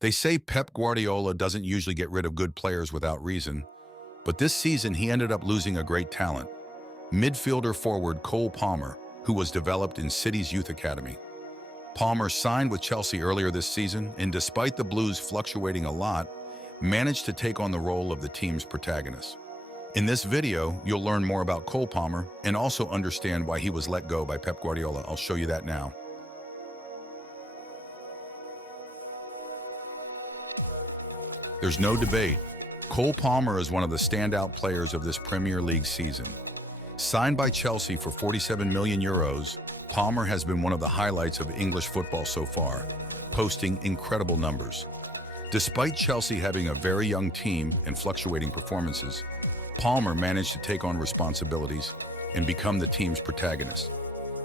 They say Pep Guardiola doesn't usually get rid of good players without reason, but this season he ended up losing a great talent, midfielder-forward Cole Palmer, who was developed in City's youth academy. Palmer signed with Chelsea earlier this season, and despite the Blues fluctuating a lot, managed to take on the role of the team's protagonist. In this video, you'll learn more about Cole Palmer and also understand why he was let go by Pep Guardiola. I'll show you that now. There's no debate. Cole Palmer is one of the standout players of this Premier League season. Signed by Chelsea for €47 million, Palmer has been one of the highlights of English football so far, posting incredible numbers. Despite Chelsea having a very young team and fluctuating performances, Palmer managed to take on responsibilities and become the team's protagonist.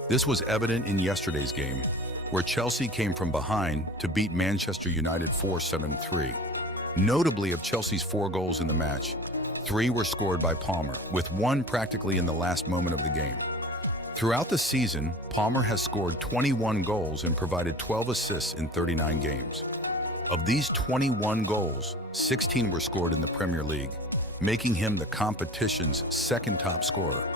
This was evident in yesterday's game, where Chelsea came from behind to beat Manchester United 4-7-3. Notably, of Chelsea's 4 goals in the match, 3 were scored by Palmer, with 1 practically in the last moment of the game. Throughout the season, Palmer has scored 21 goals and provided 12 assists in 39 games. Of these 21 goals, 16 were scored in the Premier League, making him the competition's second top scorer,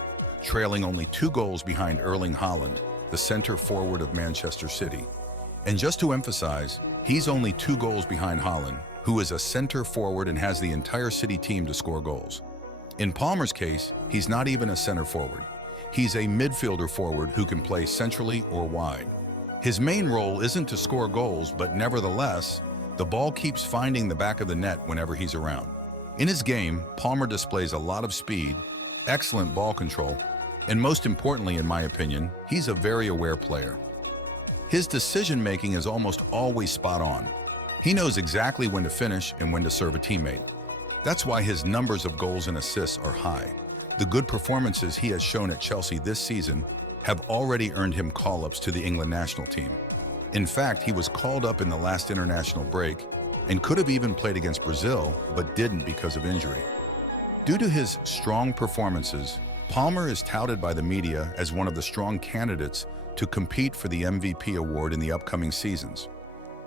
trailing only 2 goals behind Erling Haaland, the center forward of Manchester City. And just to emphasize, he's only 2 goals behind Haaland, who is a center forward and has the entire City team to score goals. In Palmer's case, he's not even a center forward. He's a midfielder forward who can play centrally or wide. His main role isn't to score goals, but nevertheless, the ball keeps finding the back of the net whenever he's around. In his game, Palmer displays a lot of speed, excellent ball control, and most importantly, in my opinion, he's a very aware player. His decision-making is almost always spot on. He knows exactly when to finish and when to serve a teammate. That's why his numbers of goals and assists are high. The good performances he has shown at Chelsea this season have already earned him call-ups to the England national team. In fact, he was called up in the last international break and could have even played against Brazil, but didn't because of injury. Due to his strong performances, Palmer is touted by the media as one of the strong candidates to compete for the MVP award in the upcoming seasons.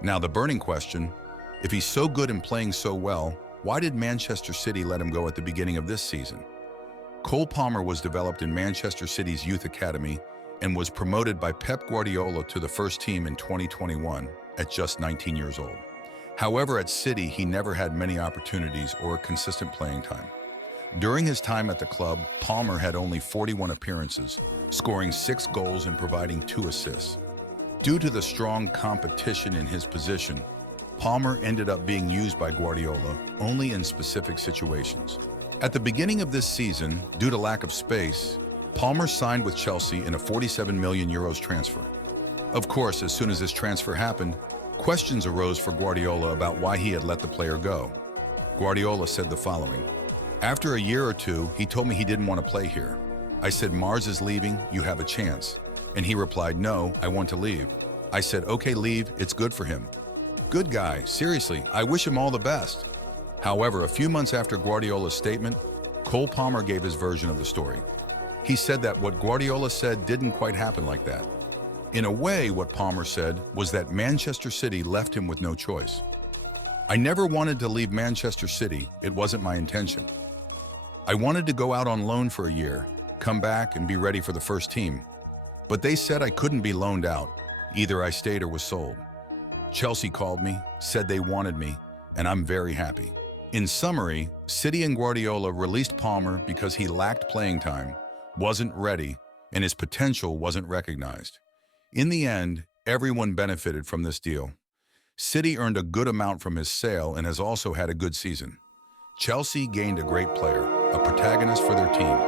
Now, the burning question, if he's so good and playing so well, why did Manchester City let him go at the beginning of this season? Cole Palmer was developed in Manchester City's youth academy and was promoted by Pep Guardiola to the first team in 2021 at just 19 years old. However, at City, he never had many opportunities or consistent playing time. During his time at the club, Palmer had only 41 appearances, scoring 6 goals and providing 2 assists. Due to the strong competition in his position, Palmer ended up being used by Guardiola only in specific situations. At the beginning of this season, due to lack of space, Palmer signed with Chelsea in a €47 million transfer. Of course, as soon as this transfer happened, questions arose for Guardiola about why he had let the player go. Guardiola said the following: "After a year or 2, he told me he didn't want to play here. I said, Mars is leaving, you have a chance. And he replied, no, I want to leave. I said, okay, leave, it's good for him. Good guy, seriously, I wish him all the best." However, a few months after Guardiola's statement, Cole Palmer gave his version of the story. He said that what Guardiola said didn't quite happen like that. In a way, what Palmer said was that Manchester City left him with no choice. "I never wanted to leave Manchester City, it wasn't my intention. I wanted to go out on loan for a year, come back and be ready for the first team. But they said I couldn't be loaned out. Either I stayed or was sold. Chelsea called me, said they wanted me, and I'm very happy." In summary, City and Guardiola released Palmer because he lacked playing time, wasn't ready, and his potential wasn't recognized. In the end, everyone benefited from this deal. City earned a good amount from his sale and has also had a good season. Chelsea gained a great player, a protagonist for their team.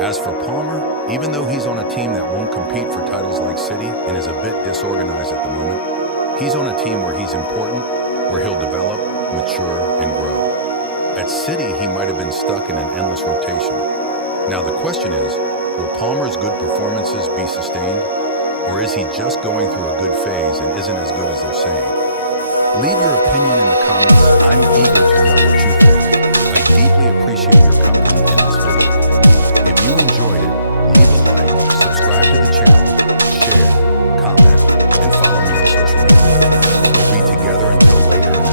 As for Palmer, even though he's on a team that won't compete for titles like City and is a bit disorganized at the moment, he's on a team where he's important, where he'll develop, mature, and grow. At City, he might have been stuck in an endless rotation. Now the question is, will Palmer's good performances be sustained? Or is he just going through a good phase and isn't as good as they're saying? Leave your opinion in the comments. I'm eager to know what you think. I deeply appreciate your company in this video. If you enjoyed it, leave a like, subscribe to the channel, share, comment, and follow me on social media. We'll be together until later.